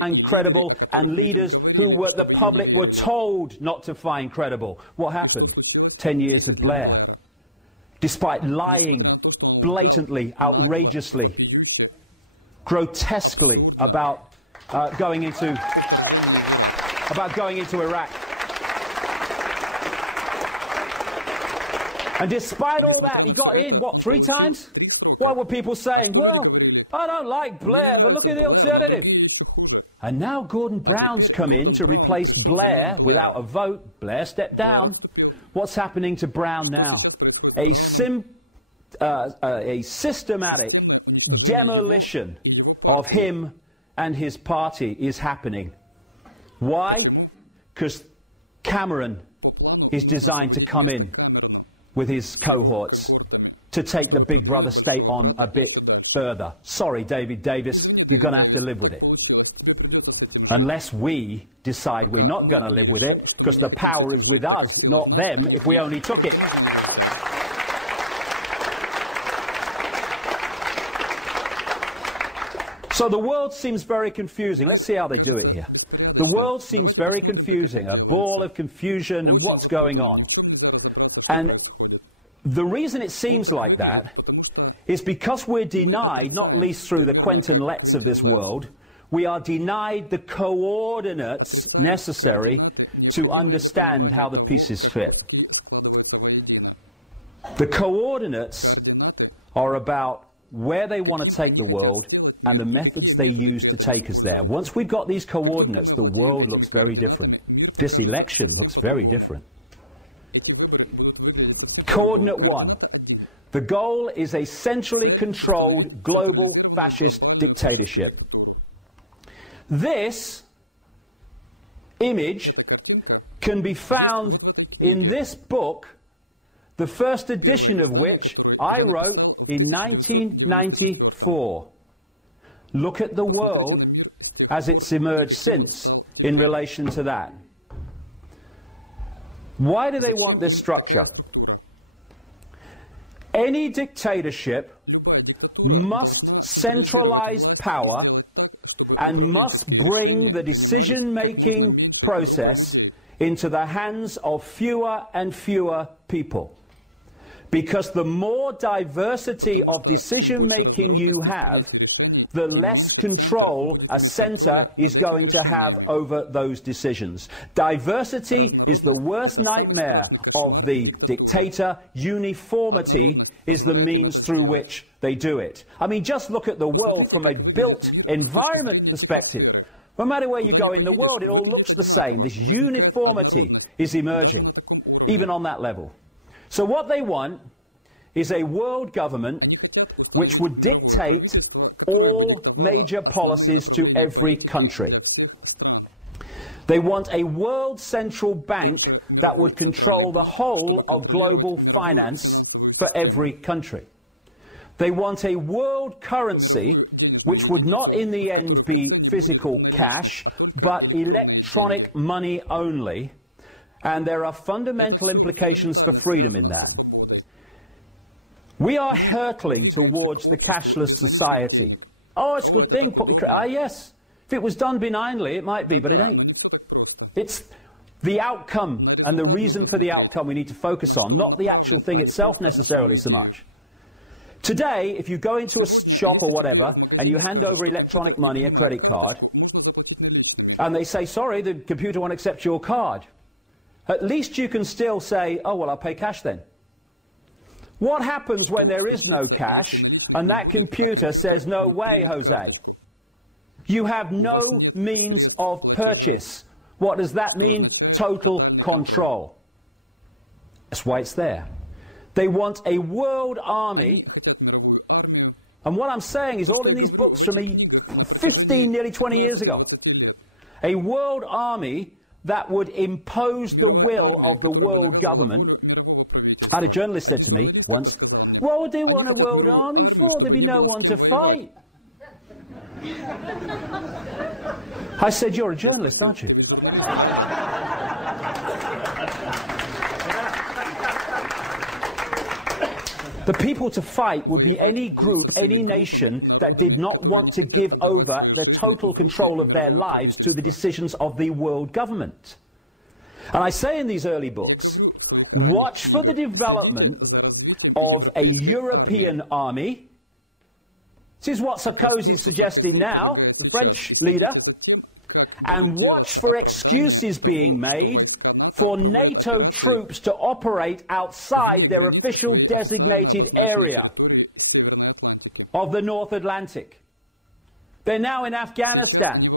find credible, and leaders who the public were told not to find credible. What happened? 10 years of Blair. Despite lying blatantly, outrageously, grotesquely about going into Iraq. And despite all that, he got in, what, 3 times? What were people saying? Well, I don't like Blair, but look at the alternative. And now Gordon Brown's come in to replace Blair without a vote. Blair stepped down. What's happening to Brown now? A systematic demolition of him and his party is happening. Why? Because Cameron is designed to come in with his cohorts to take the Big Brother state on a bit further. Sorry, David Davis, you're going to have to live with it. Unless we decide we're not going to live with it, because the power is with us, not them, if we only took it. So the world seems very confusing. Let's see how they do it here. The world seems very confusing, a ball of confusion and what's going on. And the reason it seems like that is because we're denied, not least through the Quentin Letts of this world, we are denied the coordinates necessary to understand how the pieces fit. The coordinates are about where they want to take the world and the methods they use to take us there. Once we've got these coordinates, the world looks very different. This election looks very different. Coordinate 1. The goal is a centrally controlled global fascist dictatorship. This image can be found in this book, the first edition of which I wrote in 1994. Look at the world as it's emerged since in relation to that. Why do they want this structure? Any dictatorship must centralize power and must bring the decision-making process into the hands of fewer and fewer people. Because the more diversity of decision-making you have, the less control a center is going to have over those decisions. Diversity is the worst nightmare of the dictator. Uniformity is the means through which they do it. I mean, just look at the world from a built environment perspective. No matter where you go in the world, it all looks the same. This uniformity is emerging, even on that level. So what they want is a world government which would dictate all major policies to every country. They want a world central bank that would control the whole of global finance for every country. They want a world currency which would not in the end be physical cash, but electronic money only. And there are fundamental implications for freedom in that. We are hurtling towards the cashless society. Oh, it's a good thing. Yes. If it was done benignly, it might be, but it ain't. It's the outcome and the reason for the outcome we need to focus on, not the actual thing itself necessarily so much. Today, if you go into a shop or whatever, and you hand over electronic money, a credit card, and they say, sorry, the computer won't accept your card, at least you can still say, oh, well, I'll pay cash then. What happens when there is no cash and that computer says, no way, Jose? You have no means of purchase. What does that mean? Total control. That's why it's there. They want a world army. And what I'm saying is all in these books from 15, nearly 20 years ago. A world army that would impose the will of the world government. I had a journalist said to me once, what would they want a world army for? There'd be no one to fight. I said, you're a journalist, aren't you? The people to fight would be any group, any nation that did not want to give over the total control of their lives to the decisions of the world government. And I say in these early books, watch for the development of a European army. This is what Sarkozy is suggesting now, the French leader. And watch for excuses being made for NATO troops to operate outside their official designated area of the North Atlantic. They're now in Afghanistan.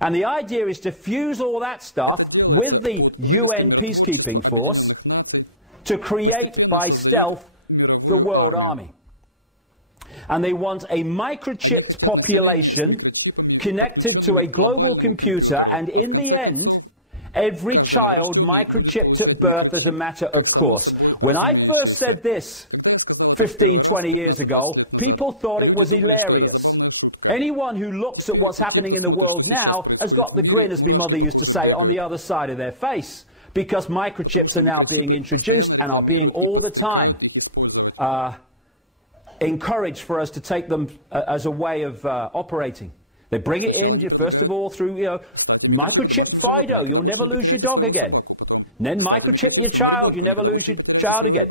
And the idea is to fuse all that stuff with the UN peacekeeping force to create by stealth the world army. And they want a microchipped population connected to a global computer, and in the end, every child microchipped at birth as a matter of course. When I first said this 15, 20 years ago, people thought it was hilarious. Anyone who looks at what's happening in the world now has got the grin, as my mother used to say, on the other side of their face, because microchips are now being introduced and are being all the time encouraged for us to take them as a way of operating. They bring it in, first of all, through, microchip Fido, you'll never lose your dog again. And then microchip your child, you never lose your child again.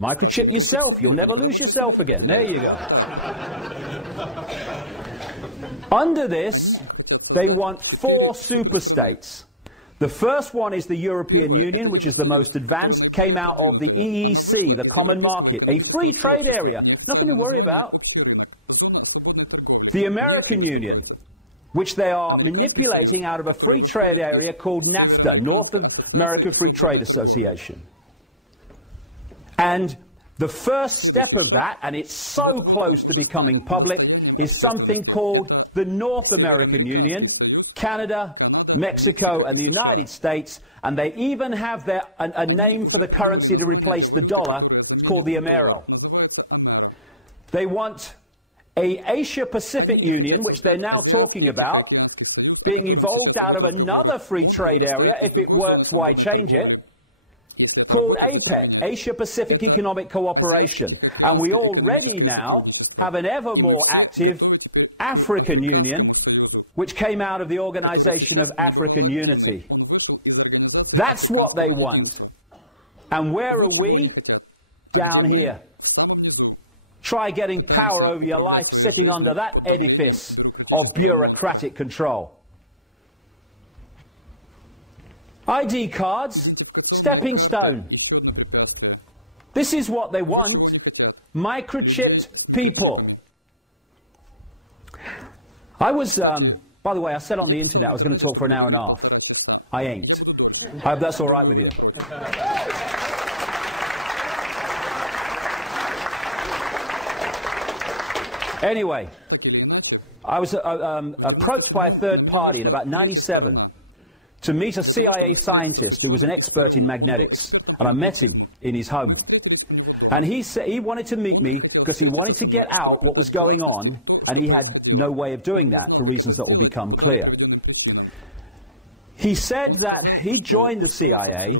Microchip yourself, you'll never lose yourself again. There you go. Under this, they want 4 superstates. The first one is the European Union, which is the most advanced, came out of the EEC, the common market, a free trade area, nothing to worry about. The American Union, which they are manipulating out of a free trade area called NAFTA, North American Free Trade Association. And the first step of that, and it's so close to becoming public, is something called the North American Union, Canada, Mexico and the United States, and they even have a name for the currency to replace the dollar. It's called the Amero. They want a Asia-Pacific Union, which they're now talking about, being evolved out of another free trade area. If it works, why change it? Called APEC, Asia-Pacific Economic Cooperation. And we already now have an ever more active African Union, which came out of the Organization of African Unity. That's what they want. And where are we? Down here. Try getting power over your life sitting under that edifice of bureaucratic control. ID cards, stepping stone. This is what they want. Microchipped people. I was, by the way, I said on the internet I was going to talk for an hour and a half. I ain't. I hope that's all right with you. Anyway, I was approached by a third party in about '97 to meet a CIA scientist who was an expert in magnetics, and I met him in his home. And he said he wanted to meet me because he wanted to get out what was going on, and he had no way of doing that for reasons that will become clear. He said that he joined the CIA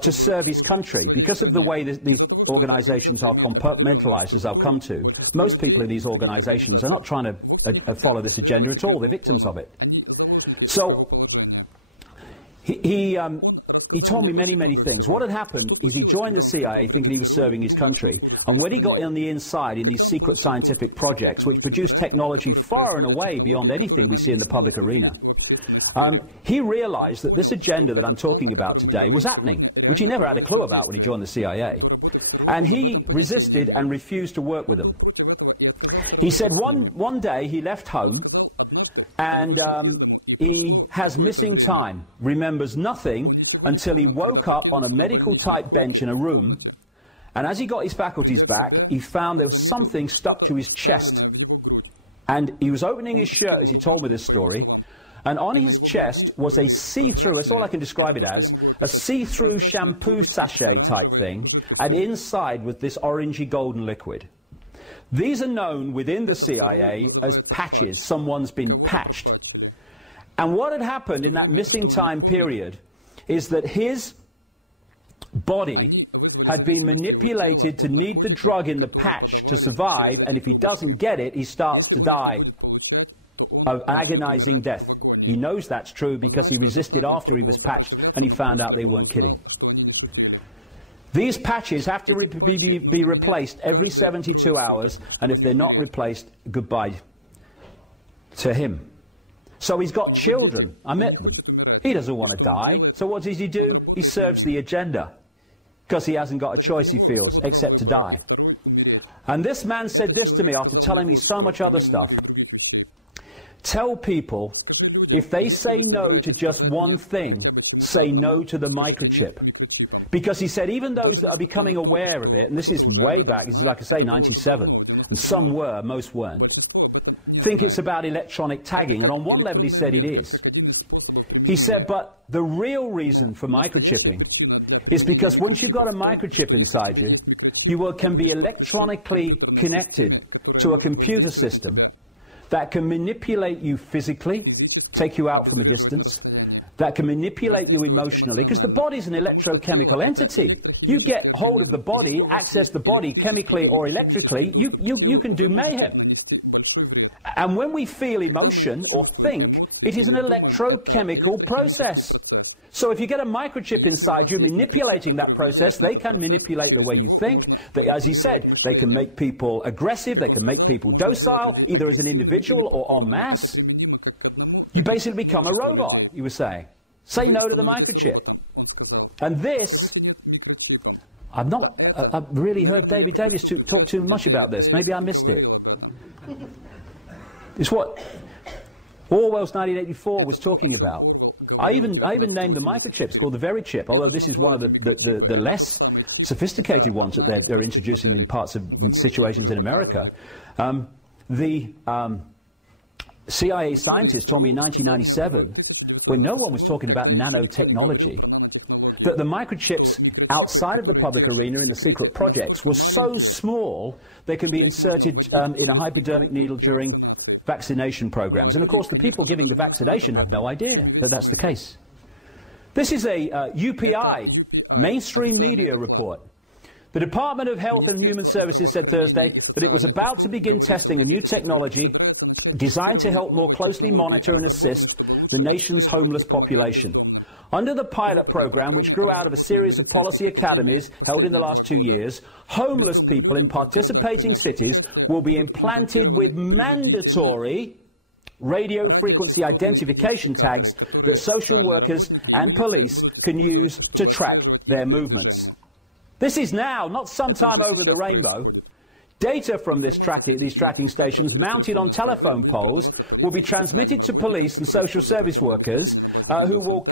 to serve his country. Because of the way these organizations are compartmentalized, as I'll come to, most people in these organizations are not trying to follow this agenda at all. They're victims of it. So he told me many, many things. What had happened is he joined the CIA thinking he was serving his country, and when he got on the inside in these secret scientific projects which produce technology far and away beyond anything we see in the public arena, he realized that this agenda that I'm talking about today was happening, which he never had a clue about when he joined the CIA. And he resisted and refused to work with them. He said one day he left home and he has missing time, remembers nothing until he woke up on a medical type bench in a room, and as he got his faculties back, he found there was something stuck to his chest. And he was opening his shirt as he told me this story, and on his chest was a see-through, that's all I can describe it as, a see-through shampoo sachet type thing, and inside was this orangey golden liquid. These are known within the CIA as patches. Someone's been patched. And what had happened in that missing time period is that his body had been manipulated to need the drug in the patch to survive, and if he doesn't get it, he starts to die of agonizing death. He knows that's true because he resisted after he was patched, and he found out they weren't kidding. These patches have to be replaced every 72 hours, and if they're not replaced, goodbye to him. So he's got children. I met them. He doesn't want to die. So what does he do? He serves the agenda because he hasn't got a choice, he feels, except to die. And this man said this to me after telling me so much other stuff. Tell people, if they say no to just one thing, say no to the microchip. Because he said even those that are becoming aware of it, and this is way back, this is like I say 97, and some were, most weren't, think it's about electronic tagging. And on one level he said it is. He said, but the real reason for microchipping is because once you've got a microchip inside you, you can be electronically connected to a computer system that can manipulate you physically, take you out from a distance, that can manipulate you emotionally, because the body's an electrochemical entity. You get hold of the body, access the body chemically or electrically, you can do mayhem. And when we feel emotion or think, it is an electrochemical process. So if you get a microchip inside you manipulating that process, they can manipulate the way you think. They, as he said, they can make people aggressive, they can make people docile, either as an individual or en masse. You basically become a robot, he was saying. Say no to the microchip. And this, I've really heard David Davis talk too much about this. Maybe I missed it. It's what Orwell's 1984 was talking about. I even named the microchips called the very chip, although this is one of the less sophisticated ones that they're introducing in parts of situations in America. CIA scientists told me in 1997, when no one was talking about nanotechnology, that the microchips outside of the public arena in the secret projects were so small they can be inserted in a hypodermic needle during vaccination programs. And of course the people giving the vaccination have no idea that that's the case. This is a UPI mainstream media report. The Department of Health and Human Services said Thursday that it was about to begin testing a new technology designed to help more closely monitor and assist the nation's homeless population. Under the pilot program, which grew out of a series of policy academies held in the last 2 years, homeless people in participating cities will be implanted with mandatory radio frequency identification tags that social workers and police can use to track their movements. This is now, not sometime over the rainbow. Data from these tracking stations mounted on telephone poles will be transmitted to police and social service workers who will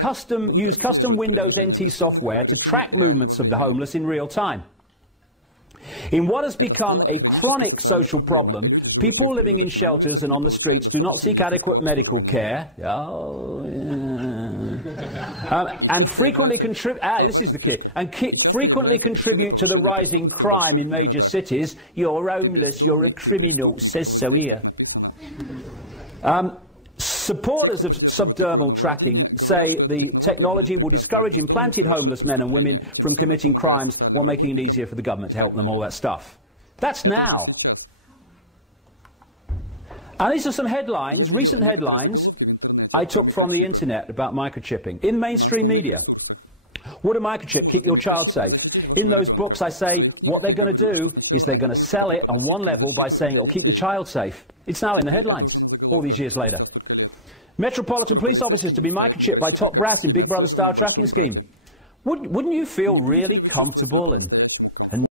use custom Windows NT software to track movements of the homeless in real time. In what has become a chronic social problem, people living in shelters and on the streets do not seek adequate medical care. And frequently contribute to the rising crime in major cities. You're homeless, you're a criminal, says so here. Supporters of subdermal tracking say the technology will discourage implanted homeless men and women from committing crimes while making it easier for the government to help them, all that stuff. That's now. And these are some headlines, recent headlines, I took from the internet about microchipping in mainstream media. Would a microchip keep your child safe? In those books I say what they're going to do is they're going to sell it on one level by saying it'll keep your child safe. It's now in the headlines all these years later. Metropolitan police officers to be microchipped by top brass in Big Brother style tracking scheme. Wouldn't you feel really comfortable and